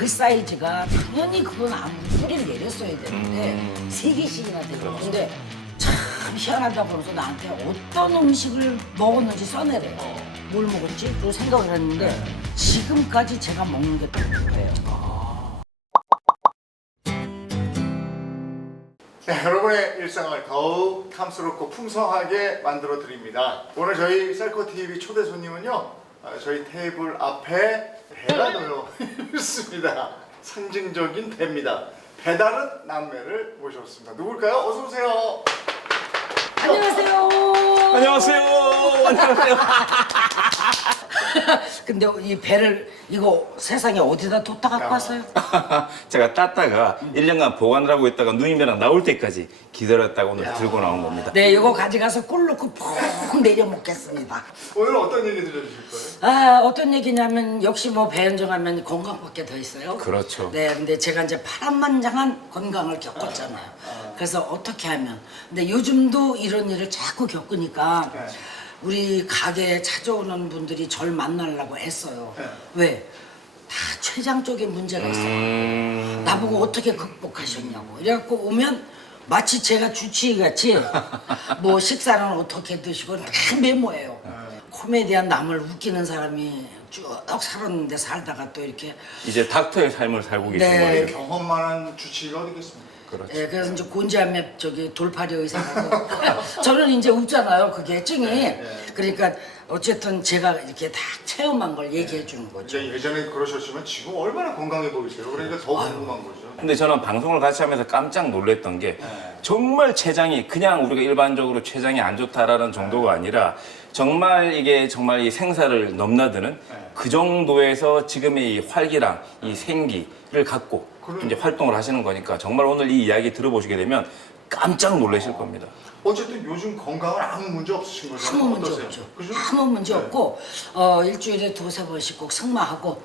그 사이즈가 당연히 그건 아무리 뿌리를 내렸어야 되는데 3개씩이나 되고 근데 참 희한하다고 그러면서 나한테 어떤 음식을 먹었는지 써내래요. 뭘 먹었지? 또 생각을 했는데 지금까지 제가 먹는 게 똑같아요. 네, 여러분의 일상을 더욱 탐스럽고 풍성하게 만들어 드립니다. 오늘 저희 셀코TV 초대 손님은요, 저희 테이블 앞에 배가 놓여 있습니다. 상징적인 배입니다. 배다른 남매를 모셨습니다. 누굴까요? 어서 오세요. 안녕하세요. 안녕하세요. 안녕하세요. 근데 이 배를 이거 세상에 어디다 뒀다 갖고 왔어요? 제가 땄다가 1년간 보관을 하고 있다가 누님이랑 나올 때까지 기다렸다가 오늘 들고 나온 겁니다. 네, 이거 가져가서 꿀 넣고 푹 내려 먹겠습니다. 오늘 어떤 얘기 들려주실 거예요? 아, 어떤 얘기냐면 역시 뭐 배현정하면 건강밖에 더 있어요. 그렇죠. 네, 근데 제가 이제 파란만장한 건강을 겪었잖아요. 그래서 어떻게 하면 근데 요즘도 이런 일을 자꾸 겪으니까 네. 우리 가게에 찾아오는 분들이 절 만나려고 했어요. 네. 왜? 다 췌장 쪽에 문제가 있어요. 나보고 어떻게 극복하셨냐고. 이래갖고 오면 마치 제가 주치의같이 뭐 식사는 어떻게 드시고 다 메모해요. 코미디한 남을 웃기는 사람이 쭉 살았는데 살다가 또 이렇게 이제 닥터의 삶을 살고 계신 네. 거예요. 경험 많은 주치의가 어디 겠습니까? 그렇죠. 예, 그래서 이제 곤지암에 저기 돌팔이 의사하고 저는 이제 웃잖아요. 그게 증이. 그러니까 어쨌든 제가 이렇게 다 체험한 걸 얘기해 주는 거죠. 이제 예전에 그러셨지만 지금 얼마나 건강해 보이세요? 그러니까 더 궁금한 거죠. 근데 저는 방송을 같이 하면서 깜짝 놀랐던 게 정말 췌장이 그냥 우리가 일반적으로 췌장이 안 좋다라는 정도가 아니라 정말 이게 정말 이 생사를 넘나드는 그 정도에서 지금의 이 활기랑 이 생기를 갖고 이제 활동을 하시는 거니까 정말 오늘 이 이야기 들어보시게 되면 깜짝 놀라실 겁니다. 어쨌든 요즘 건강은 아무 문제 없으신 거잖아요. 아무 문제 어떠세요? 없죠. 그죠? 아무 문제 네. 없고 일주일에 2-3번씩 꼭 승마하고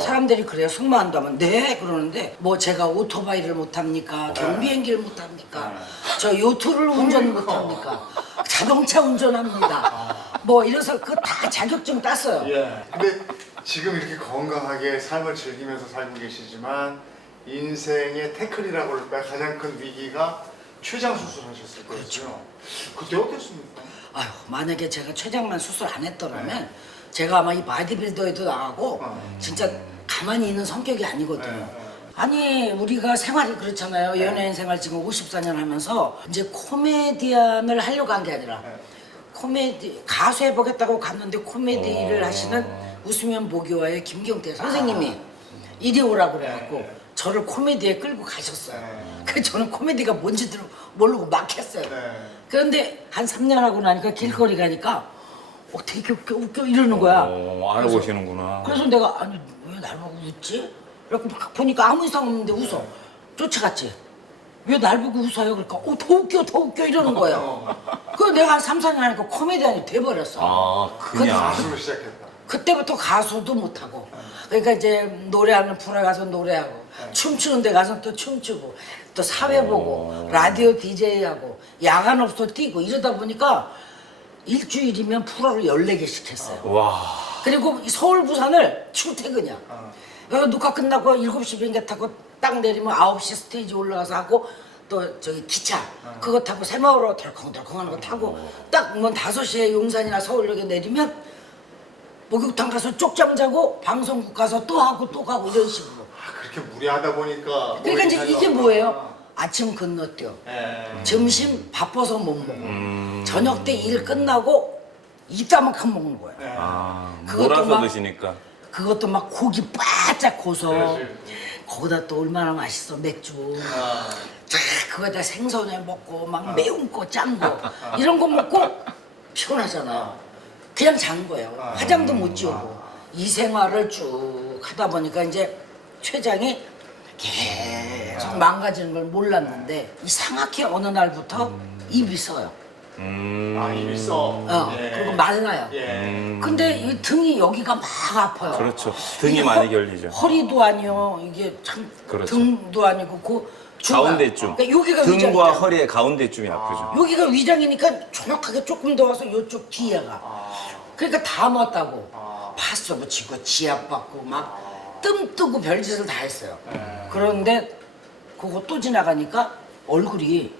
사람들이 그래요. 승마한다면 네 그러는데 뭐 제가 오토바이를 못합니까? 경비행기를 못합니까? 저 요트를 운전 못합니까? 자동차 운전합니다. 뭐 이래서 그 다 자격증 땄어요. 예. 근데 지금 이렇게 건강하게 삶을 즐기면서 살고 계시지만 인생의 태클이라고 할까요? 가장 큰 위기가 췌장 수술하셨을 거죠. 그때 어땠습니까? 아유, 만약에 제가 췌장만 수술 안 했더라면 제가 아마 이 바디빌더에도 나가고 진짜 가만히 있는 성격이 아니거든요. 아니 우리가 생활이 그렇잖아요. 연예인 생활 지금 54년 하면서 이제 코미디언을 하려고 한 게 아니라 코미디 가수 해보겠다고 갔는데 코미디를 하시는 웃으면 보기와의 김경태 선생님이 이리 오라고 그래갖고 저를 코미디에 끌고 가셨어요. 그래서 저는 코미디가 뭔지도 모르고 막 했어요. 그런데 한 3년 하고 나니까 길거리 가니까 되게 웃겨 이러는 거야. 알아보시는구나. 그래서 내가 아니 왜 날 보고 웃지? 그래갖고 막 보니까 아무 이상 없는데 웃어. 쫓아갔지. 왜 날 보고 웃어요? 그러니까 더 웃겨 이러는 거예요. 그래서 내가 한 3-4년 하니까 코미디언이 돼버렸어. 아, 그냥. 가수로 시작했다. 그때부터 가수도 못하고 그러니까 이제 노래하는 프로에 가서 노래하고 춤추는 데 가서 또 춤추고 또 사회 보고 라디오 DJ하고 야간 업소 뛰고 이러다 보니까 일주일이면 프로를 14개씩 했어요. 와. 그리고 서울 부산을 출퇴근이야. 녹화 끝나고 7시 비행기 타고 딱 내리면 9시 스테이지 올라가서 하고 또 저기 기차 그거 타고 새마을로 덜컹덜컹 하는 거 타고 딱 뭐 5시에 용산이나 서울역에 내리면 목욕탕 가서 쪽잠 자고 방송국 가서 또 하고 또 가고 이런 식으로. 그렇게 무리하다 보니까 그러니까 이제 이게 뭐예요? 아침 건너뛰어. 예. 점심 바빠서 못 먹어. 저녁 때 일 끝나고 이따만큼 먹는 거야. 아, 그것도 몰아서 막- 드시니까. 그것도 막 고기 바짝 고서 그렇지. 거기다 또 얼마나 맛있어 맥주. 자, 그거다 생선에 먹고 막 매운 거, 짠 거 이런 거 먹고 피곤하잖아요. 그냥 잔 거예요. 화장도 못 지우고 이 생활을 쭉 하다 보니까 이제 췌장이 계속 망가지는 걸 몰랐는데 이상하게 어느 날부터 입이 써요. 아, 입이 써. 그리고 말라요. 예. 근데 이 등이 여기가 막 아파요. 그렇죠. 등이 이게 많이 결리죠. 허리도 아니요. 이게 참 그렇죠. 등도 아니고 그 중간. 가운데쯤. 그러니까 여기가 등과 위장이잖아. 허리의 가운데쯤이 아프죠. 여기가 위장이니까 정확하게 조금 더 와서 이쪽 뒤에가. 그러니까 다 맞다고. 파스 붙이고 지압 받고 막 뜸 뜨고 별짓을 다 했어요. 그런데 그거 또 지나가니까 얼굴이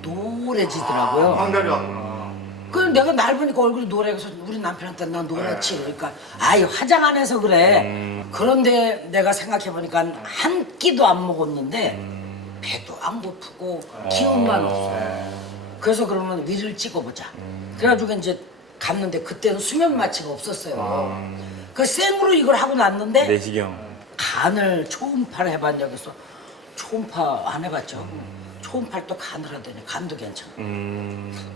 노래지더라고요. 황달이 왔구나. 그 내가 날 보니까 얼굴이 노래서 우리 남편한테 난 노랗지 그러니까 아이 화장 안 해서 그래. 그런데 내가 생각해 보니까 한 끼도 안 먹었는데 배도 안 고프고 기운만 없어. 그래서 그러면 위를 찍어보자. 그래가지고 이제 갔는데 그때는 수면 마취가 없었어요. 그 생으로 이걸 하고 났는데 내시경. 간을 초음파를 해봤냐 그래서 초음파 안 해봤죠. 초음파를 또 간을 하더니 간도 괜찮아.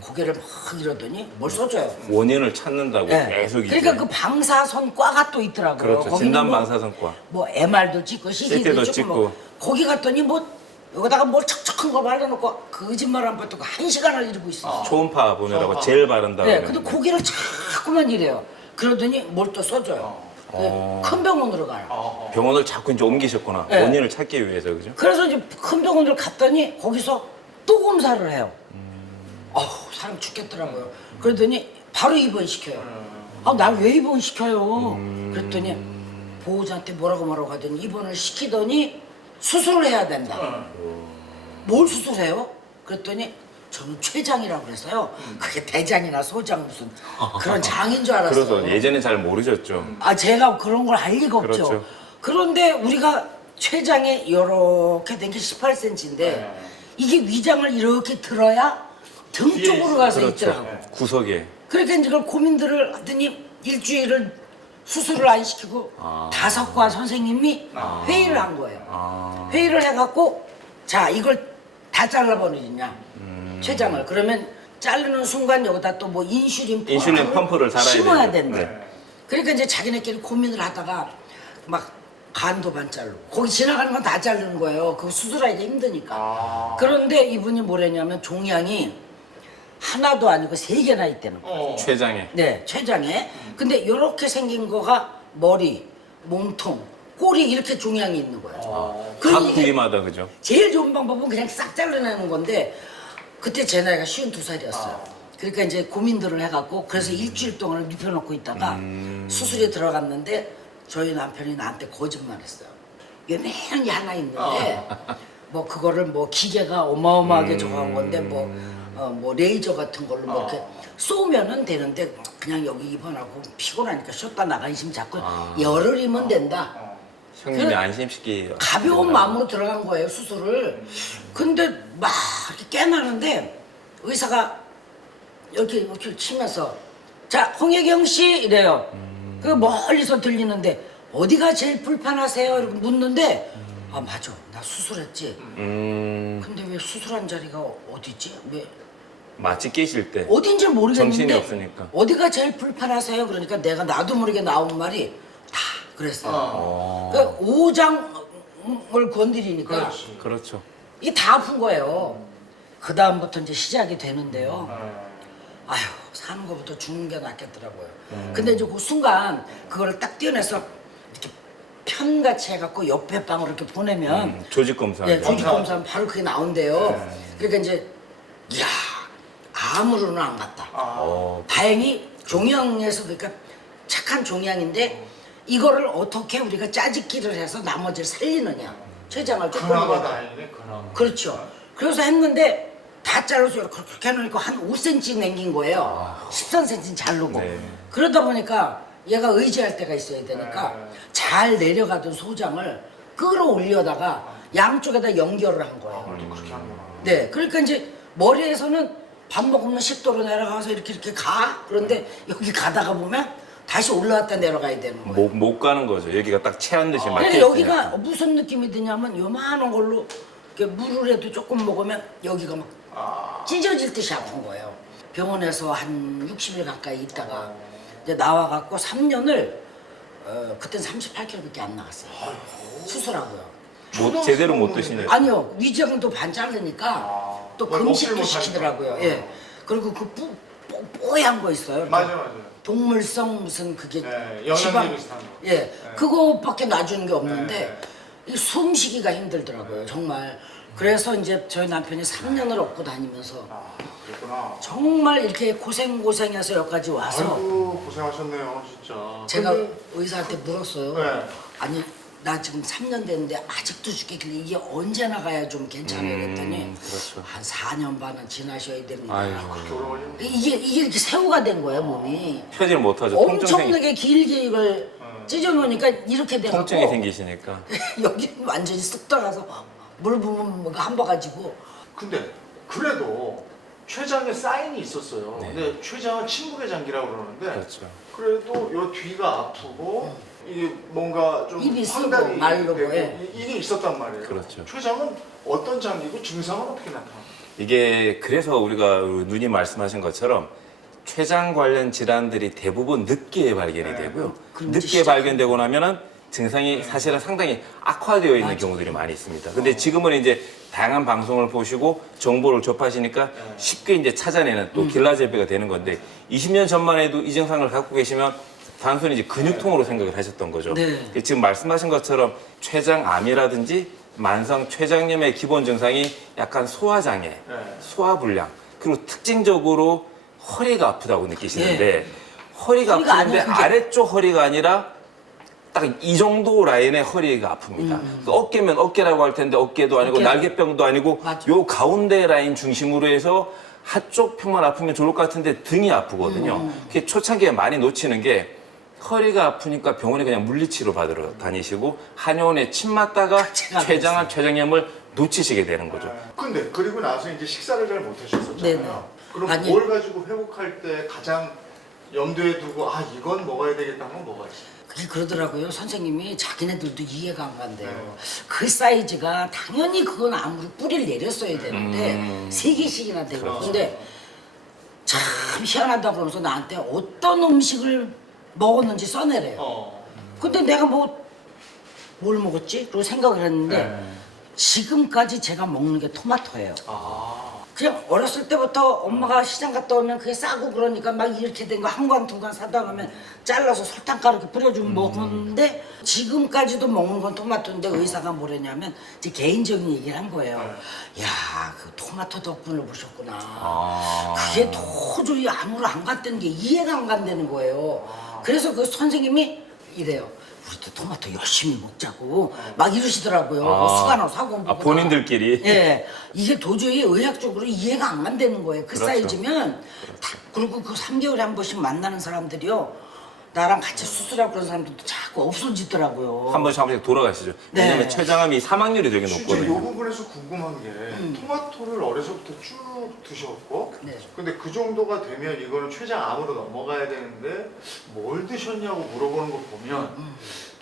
고개를 막 이러더니 뭘 써줘요. 원인을 찾는다고 네. 계속 이제. 그러니까 그 방사선과가 또 있더라고요. 그렇죠. 거기는 진단 뭐, 방사선과. 뭐 MR도 찍고 CT도 CT도 찍고 찍고. 뭐 거기 갔더니 뭐 여기다가 뭘 척척한 거 발라놓고 거짓말 안 받고 1시간을 이러고 있어. 초음파 보내라고 초음파. 젤 바른다고. 네, 그러는데. 근데 고개를 자꾸만 이래요. 그러더니 뭘 또 써줘요. 큰 병원으로 가요. 병원을 자꾸 이제 옮기셨구나. 네. 원인을 찾기 위해서 그죠? 그래서 이제 큰 병원을 갔더니 거기서 또 검사를 해요. 어우, 사람 죽겠더라고요. 그러더니 바로 입원시켜요. 아, 날 왜 입원시켜요? 그랬더니 보호자한테 뭐라고 하더니 입원을 시키더니 수술을 해야 된다. 뭘 수술해요? 그랬더니 저는 췌장이라고 그래서요. 그게 대장이나 소장 무슨 그런 장인 줄 알았어요. 그래서 예전에 잘 모르셨죠. 아 제가 그런 걸 알 리가 없죠. 그렇죠. 그런데 우리가 췌장이 이렇게 된 게 18cm인데 이게 위장을 이렇게 들어야 등 쪽으로 가서 그렇죠. 있더라고. 구석에. 그러니까 이제 그걸 고민들을 하더니 일주일을 수술을 안 시키고 5과 선생님이 회의를 한 거예요. 회의를 해갖고 자 이걸 다 잘라버리냐 췌장을 그러면 자르는 순간 여기다 또 뭐 인슐린 펌프를 달아야 심어야 되죠. 된대. 네. 그러니까 이제 자기네끼리 고민을 하다가 막 간도 반 자르고 거기 지나가는 건 다 자르는 거예요. 그거 수술하기가 힘드니까. 그런데 이분이 뭐랬냐면 종양이 하나도 아니고 3개나 있다는 거예요. 췌장에. 네, 췌장에. 근데 이렇게 생긴 거가 머리, 몸통, 꼬리 이렇게 종양이 있는 거예요. 각 이게 부위마다 그죠? 제일 좋은 방법은 그냥 싹 잘라내는 건데 그때 제 나이가 52살이었어요. 그러니까 이제 고민들을 해갖고 그래서 일주일 동안을 눕혀놓고 있다가 수술에 들어갔는데 저희 남편이 나한테 거짓말했어요. 요만이 하나 있는데 뭐 그거를 뭐 기계가 어마어마하게 저거한 건데 뭐 레이저 같은 걸로 뭐 이렇게 쏘면은 되는데 그냥 여기 입원하고 피곤하니까 쉬었다 나가심 자꾸 열흘이면 된다. 형님이 그 안심시키. 가벼운 마음으로 들어간 거예요 수술을. 근데 막 이렇게 깨나는데 의사가 이렇게 치면서 자 홍혜경 씨 이래요. 그 멀리서 들리는데 어디가 제일 불편하세요? 이렇게 묻는데 아 맞아 나 수술했지. 근데 왜 수술한 자리가 어디지? 왜 마취 끼실 때. 어딘지 모르겠는데 정신이 없으니까. 어디가 제일 불편하세요? 그러니까 내가 나도 모르게 나온 말이 다 그랬어요. 그러니까 오장을 건드리니까 그렇죠. 이게 다 아픈 거예요. 그 다음부터 이제 시작이 되는데요. 아휴 사는 것부터 죽는 게 낫겠더라고요. 근데 이제 그 순간 그거를 딱 떼어내서 이렇게 편같이 해갖고 옆에 방으로 이렇게 보내면 조직 검사. 네, 조직 검사는 바로 그게 나온대요. 그러니까 이제 이야 암으로는 안 갔다. 다행히 종양에서 그러니까 착한 종양인데 이거를 어떻게 우리가 짜집기를 해서 나머지를 살리느냐. 췌장을 조금 그나마 더. 다행이네 그나마. 그렇죠. 그래서 했는데 다 잘라서 그렇게 해놓으니까 한 5cm 남긴 거예요. 13cm는 자르고. 네. 그러다 보니까 얘가 의지할 때가 있어야 되니까 잘 내려가던 소장을 끌어올려다가 양쪽에다 연결을 한 거예요. 그렇게 하는구나. 네, 그러니까 이제 머리에서는 밥 먹으면 식도로 내려가서 이렇게 가. 그런데 여기 가다가 보면 다시 올라왔다 내려가야 되는 거예요. 못 가는 거죠. 여기가 딱 체한 듯이 막혀 그래서 있으니까. 여기가 무슨 느낌이 드냐면 요만한 걸로 이렇게 물이라도 조금 먹으면 여기가 막 찢어질 듯이 아픈 거예요. 병원에서 한 60일 가까이 있다가 이제 나와갖고 3년을 그땐 38kg밖에 안 나갔어요. 수술하고요. 제대로 못 드시네. 아니요 위장도 반 자르니까 또 뭘 금식도 먹질 시키더라고요. 못하니까. 예. 그리고 그 뽀얀 거 있어요. 맞아요. 동물성 무슨 그게 네, 영양제 비슷한 거. 예, 그거밖에 놔주는 게 없는데 네. 이 숨쉬기가 힘들더라고요, 정말. 그래서 이제 저희 남편이 3년을 업고 다니면서 그랬구나. 정말 이렇게 고생해서 여기까지 와서 아이고 고생하셨네요 진짜. 제가 근데- 의사한테 물었어요. 네. 아니 나 지금 3년 됐는데 아직도 죽겠길래 이게 언제 나가야 좀 괜찮아요 그랬더니 그렇죠. 한 4년 반은 지나셔야 됩니다. 아이고. 이게 이렇게 새우가 된 거예요 몸이. 펴질 못하죠. 통증 엄청나게 길게 이걸 찢어놓으니까 이렇게 돼갖고 통증이 생기시니까. 여기 완전히 쑥 들어가서 물 부으면 뭐가 한바가지고. 근데 그래도 췌장에 사인이 있었어요. 네. 근데 췌장은 침묵의 장기라고 그러는데 그렇죠. 그래도 요 뒤가 아프고 이게 뭔가 좀 입이 쓰고 황달이 말로 되고 해. 이게 있었단 말이에요. 그렇죠. 췌장은 어떤 장기고 증상은 어떻게 나타나요? 이게 그래서 우리가 누님 말씀하신 것처럼 췌장 관련 질환들이 대부분 늦게 발견이 네. 되고요. 그럼 늦게 이제 발견되고 나면은 증상이 사실은 상당히 악화되어 있는 맞아요. 경우들이 많이 있습니다. 근데 지금은 이제 다양한 방송을 보시고 정보를 접하시니까 쉽게 이제 찾아내는 또 길라제비가 되는 건데 20년 전만 해도 이 증상을 갖고 계시면 단순히 이제 근육통으로 생각을 하셨던 거죠. 네. 지금 말씀하신 것처럼 췌장암이라든지 만성 췌장염의 기본 증상이 약간 소화장애, 네. 소화불량, 그리고 특징적으로 허리가 아프다고 느끼시는데 허리가 허리가 아픈데 아니에요, 그게. 아래쪽 허리가 아니라 딱 이 정도 라인의 허리가 아픕니다. 그 어깨면 어깨라고 할 텐데 어깨도 아니고 어깨. 날개병도 아니고 맞아. 요 가운데 라인 중심으로 해서 한쪽 편만 아프면 좋을 것 같은데 등이 아프거든요. 그게 초창기에 많이 놓치는 게 허리가 아프니까 병원에 그냥 물리치료 받으러 다니시고 한의원에 침 맞다가 제가 췌장암, 췌장염을 놓치시게 되는 거죠. 근데 그리고 나서 이제 식사를 잘 못하셨었잖아요. 네네. 그럼 아니. 뭘 가지고 회복할 때 가장 염두에 두고 아 이건 먹어야 되겠다는 건 뭐가 있어요? 그게 그러더라고요. 선생님이 자기네들도 이해가 안 간대요. 네. 그 사이즈가 당연히 그건 아무리 뿌리를 내렸어야 되는데 3개씩이나 되고. 그렇죠. 근데 참 희한하다 그러면서 나한테 어떤 음식을 먹었는지 써내래요. 근데 내가 뭘 먹었지? 그리고 생각을 했는데 네. 지금까지 제가 먹는 게 토마토예요. 아. 그냥 어렸을 때부터 엄마가 시장 갔다 오면 그게 싸고 그러니까 막 이렇게 된 거 한 관 두 관 사다 놓으면 잘라서 설탕가루 이렇게 뿌려주면 먹었는데 지금까지도 먹는 건 토마토인데 의사가 뭐랬냐면 이제 개인적인 얘기를 한 거예요. 야, 그 토마토 덕분을 보셨구나. 그게 도저히 안으로 안 갔다는 게 이해가 안 간다는 거예요. 그래서 그 선생님이 이래요. 우리도 토마토 열심히 먹자고 막 이러시더라고요. 뭐 수가나 사고 먹고. 본인들끼리. 예, 이게 도저히 의학적으로 이해가 안 간다는 거예요. 그 그렇죠. 사이즈면 그리고 그 3개월에 한 번씩 만나는 사람들이요. 나랑 같이 수술하고 그런 사람들도 자꾸 없어지더라고요. 한 번씩 돌아가시죠. 네. 왜냐면 췌장암이 사망률이 되게 진짜 이 높거든요. 부분에서 궁금한 게 토마토를 어려서부터 쭉 드셨고 네. 근데 그 정도가 되면 이거는 췌장암으로 넘어가야 되는데 뭘 드셨냐고 물어보는 거 보면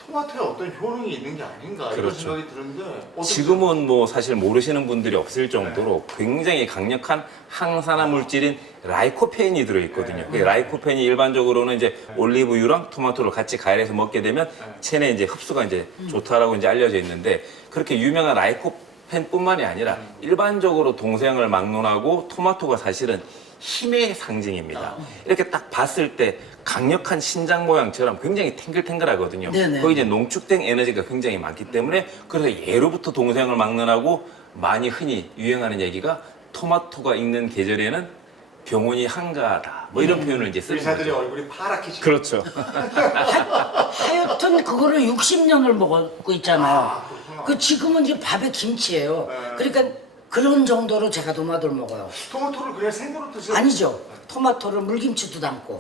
토마토에 어떤 효능이 있는 게 아닌가 이런 그렇죠. 생각이 드는데 어떻게 지금은 뭐 사실 모르시는 분들이 없을 정도로 굉장히 강력한 항산화 물질인 라이코페인이 들어있거든요. 그 라이코페인이 일반적으로는 이제 올리브유랑 토마토를 같이 가열해서 먹게 되면 체내 이제 흡수가 이제 좋다라고 이제 알려져 있는데 그렇게 유명한 라이코펜뿐만이 아니라 일반적으로 동서양을 막론하고 토마토가 사실은 힘의 상징입니다. 이렇게 딱 봤을 때 강력한 신장 모양처럼 굉장히 탱글탱글하거든요. 네네. 거기 이제 농축된 에너지가 굉장히 많기 때문에 그래서 예로부터 동서양을 막론하고 많이 흔히 유행하는 얘기가 토마토가 익는 계절에는 병원이 한가하다. 뭐 이런 표현을 이제 쓰는 의사들이 거죠. 얼굴이 파랗게 지금 그렇죠. 하여튼 그거를 60년을 먹고 있잖아요. 그렇구나. 그 지금은 이제 밥에 김치예요. 네. 그러니까 그런 정도로 제가 토마토를 먹어요. 토마토를 그냥 생으로 드세요? 아니죠. 토마토를 물김치도 담고.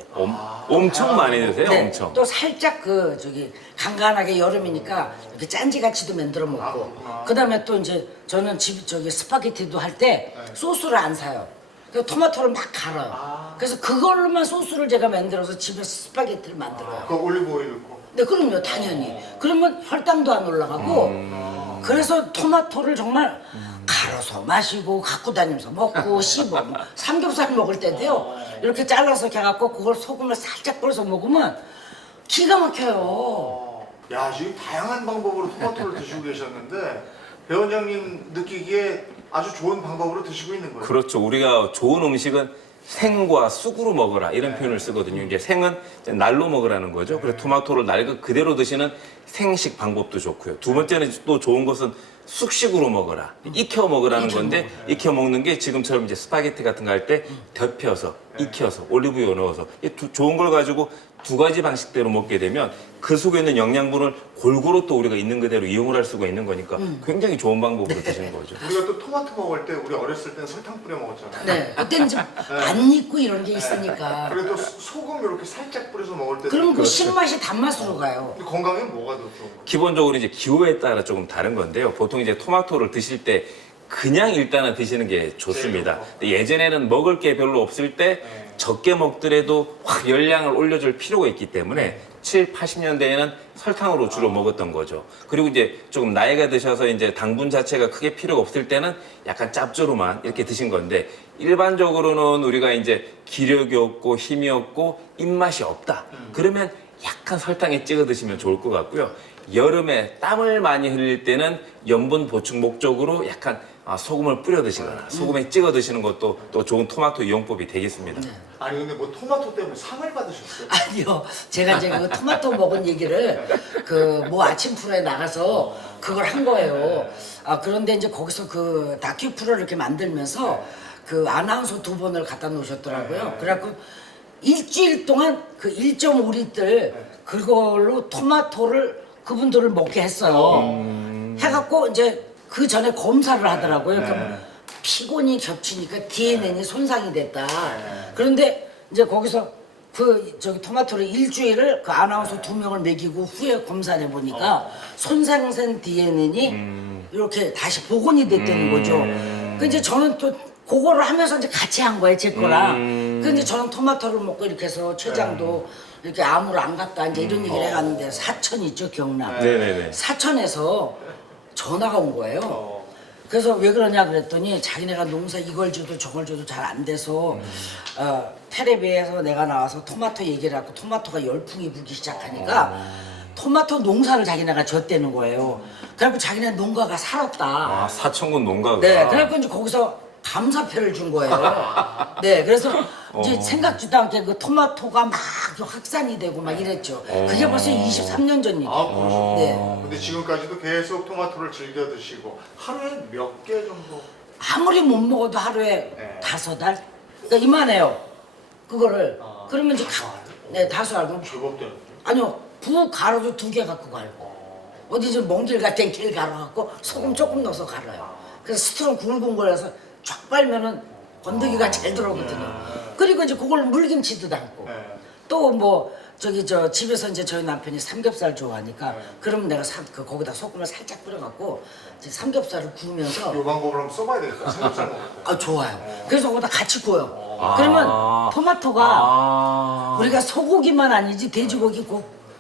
엄청 많이 드세요. 네, 엄청. 또 살짝 그 저기 간간하게 여름이니까 이렇게 짠지같이도 만들어 먹고. 그렇구나. 그다음에 또 이제 저는 집 저기 스파게티도 할 때 소스를 안 사요. 그 토마토를 막 갈아요. 그래서 그걸로만 소스를 제가 만들어서 집에서 스파게티를 만들어요. 그 올리브 오일 넣고 네, 그럼요, 당연히. 그러면 혈당도 안 올라가고. 그래서 토마토를 정말 갈아서 마시고 갖고 다니면서 먹고 씹어. 뭐 삼겹살 먹을 때도요. 이렇게 잘라서 이렇게 갖고 그걸 소금을 살짝 뿌려서 먹으면 기가 막혀요. 야 지금 다양한 방법으로 토마토를 드시고 계셨는데 배 원장님 느끼기에 아주 좋은 방법으로 드시고 있는 거예요. 그렇죠. 우리가 좋은 음식은 생과 쑥으로 먹어라 이런 표현을 쓰거든요. 이제 생은 이제 날로 먹으라는 거죠. 그래서 토마토를 날 그대로 드시는 생식 방법도 좋고요. 두 번째는 또 좋은 것은 쑥식으로 먹어라. 익혀 먹으라는 건데 익혀 먹는 게 지금처럼 이제 스파게티 같은 거 할 때 덮여서 익혀서 올리브유 넣어서 좋은 걸 가지고 두 가지 방식대로 먹게 되면 그 속에 있는 영양분을 골고루 또 우리가 있는 그대로 이용을 할 수가 있는 거니까 굉장히 좋은 방법으로 드시는 거죠. 우리가 또 토마토 먹을 때 우리 어렸을 때는 설탕 뿌려 먹었잖아요. 네, 그때는 좀 안 익고 이런 게 있으니까. 그래도 소금 이렇게 살짝 뿌려서 먹을 때도 그럼 그 그렇죠. 신맛이 단맛으로 가요. 근데 건강에 뭐가 더 좋은 거예요? 기본적으로 이제 기호에 따라 조금 다른 건데요. 보통 이제 토마토를 드실 때 그냥 일단은 드시는 게 좋습니다. 근데 예전에는 먹을 게 별로 없을 때 적게 먹더라도 확 열량을 올려줄 필요가 있기 때문에 7, 80년대에는 설탕으로 주로 먹었던 거죠. 그리고 이제 조금 나이가 드셔서 이제 당분 자체가 크게 필요가 없을 때는 약간 짭조름한 이렇게 드신 건데 일반적으로는 우리가 이제 기력이 없고 힘이 없고 입맛이 없다. 그러면 약간 설탕에 찍어 드시면 좋을 것 같고요. 여름에 땀을 많이 흘릴 때는 염분 보충 목적으로 약간 소금을 뿌려 드시거나 소금에 찍어 드시는 것도 또 좋은 토마토 이용법이 되겠습니다. 아니 근데 뭐 토마토 때문에 상을 받으셨어요? 아니요, 제가 이제 그 토마토 먹은 얘기를 그 뭐 아침 프로에 나가서 그걸 한 거예요. 그런데 이제 거기서 그 다큐 프로를 이렇게 만들면서 그 아나운서 두 분을 갖다 놓으셨더라고요. 그래갖고 일주일 동안 그 1.5리터 그걸로 토마토를 그분들을 먹게 했어요. 해갖고 이제 그 전에 검사를 하더라고요. 그러니까 피곤이 겹치니까 DNA이 손상이 됐다. 그런데 이제 거기서 그 저기 토마토를 일주일을 그 아나운서 2명을 먹이고 후에 검사를 해보니까 손상된 DNA이 이렇게 다시 복원이 됐다는 거죠. 그 이제 저는 또 그거를 하면서 이제 같이 한 거예요, 제 거랑. 근데 저는 토마토를 먹고 이렇게 해서 췌장도 이렇게 암으로 안 갔다 이제 이런 얘기를 해갔는데 사천 있죠, 경남. 네네네. 사천에서 전화가 온 거예요. 그래서 왜 그러냐 그랬더니 자기네가 농사 이걸 줘도 저걸 줘도 잘 안 돼서 텔레비에서 내가 나와서 토마토 얘기를 하고 토마토가 열풍이 불기 시작하니까 토마토 농사를 자기네가 졌다는 거예요. 그래갖고 자기네 농가가 살았다. 사천군 농가가. 네, 그래갖고 이제 거기서 감사패를 준 거예요. 네, 그래서 이제 생각지도 않게 그 토마토가 막 확산이 되고 막 이랬죠. 그게 벌써 23년 전 얘기예요. 네. 근데 지금까지도 계속 토마토를 즐겨 드시고 하루에 몇 개 정도? 아무리 못 먹어도 하루에 5알? 그러니까 이만해요. 그거를. 그러면 이제 네, 5알. 제법 되는 아니요, 부 가루도 2개 갖고 갈고. 어디 좀 먼 길 같은 길 갈아갖고 소금 조금 넣어서 갈아요. 그래서 스트롱 굵은거려서 쫙 빨면은 건더기가 잘 들어오거든요. 그리고 이제 그걸 물김치도 담고. 또 뭐 저기 저 집에서 이제 저희 남편이 삼겹살 좋아하니까 그러면 내가 거기다 소금을 살짝 뿌려갖고 이제 삼겹살을 구우면서 이 방법을 한번 써봐야 되겠다. 삼겹살 먹을 때. 좋아요. 그래서 거기다 같이 구워요. 그러면 토마토가 우리가 소고기만 아니지 돼지고기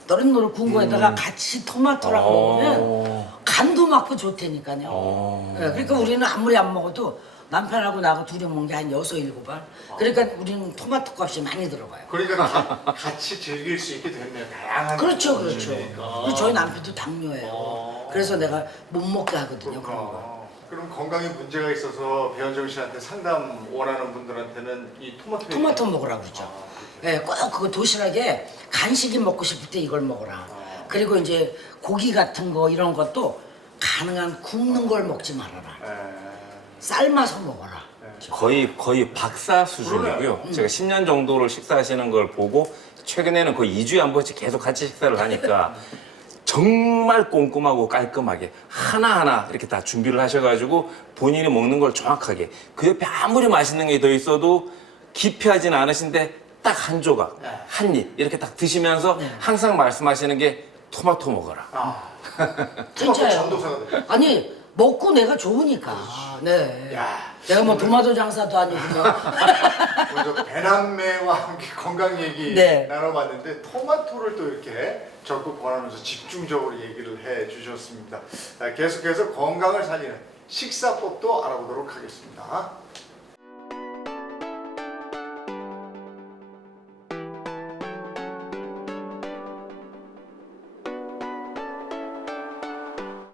노릇노릇 구운 거에다가 같이 토마토랑 먹으면 간도 맞고 좋다니까요. 네, 그러니까 우리는 아무리 안 먹어도 남편하고 나하고 둘이 먹는 게 한 6, 7알. 그러니까 우리는 토마토 값이 많이 들어가요. 그러니까 같이 즐길 수 있게 됐네요. 다양한 그렇죠, 그렇죠. 음식이니까. 그리고 저희 남편도 당뇨예요. 그래서 내가 못 먹게 하거든요, 그런 거. 그럼 건강에 문제가 있어서 배현정 씨한테 상담 원하는 분들한테는 이 토마토 먹으라고 그러죠. 예, 꼭 그거 도시락에 간식이 먹고 싶을 때 이걸 먹어라. 그리고 이제 고기 같은 거 이런 것도 가능한 굽는 걸 먹지 말아라. 삶아서 먹어라. 거의 박사 수준이고요. 제가 10년 정도를 식사하시는 걸 보고 최근에는 거의 2주에 한 번씩 계속 같이 식사를 하니까 정말 꼼꼼하고 깔끔하게 하나하나 이렇게 다 준비를 하셔가지고 본인이 먹는 걸 정확하게 그 옆에 아무리 맛있는 게 더 있어도 기피하진 않으신데 딱 한 조각, 한 입 이렇게 딱 드시면서 항상 말씀하시는 게 토마토 먹어라. 토마토 전도사가 돼요. 아니 먹고 내가 좋으니까. 네. 내가 뭐 도마도 장사도 아니고요. 먼저 배남매와 함께 건강 얘기 네. 나눠봤는데 토마토를 또 이렇게 적극 권하면서 집중적으로 얘기를 해주셨습니다. 계속해서 건강을 살리는 식사법도 알아보도록 하겠습니다.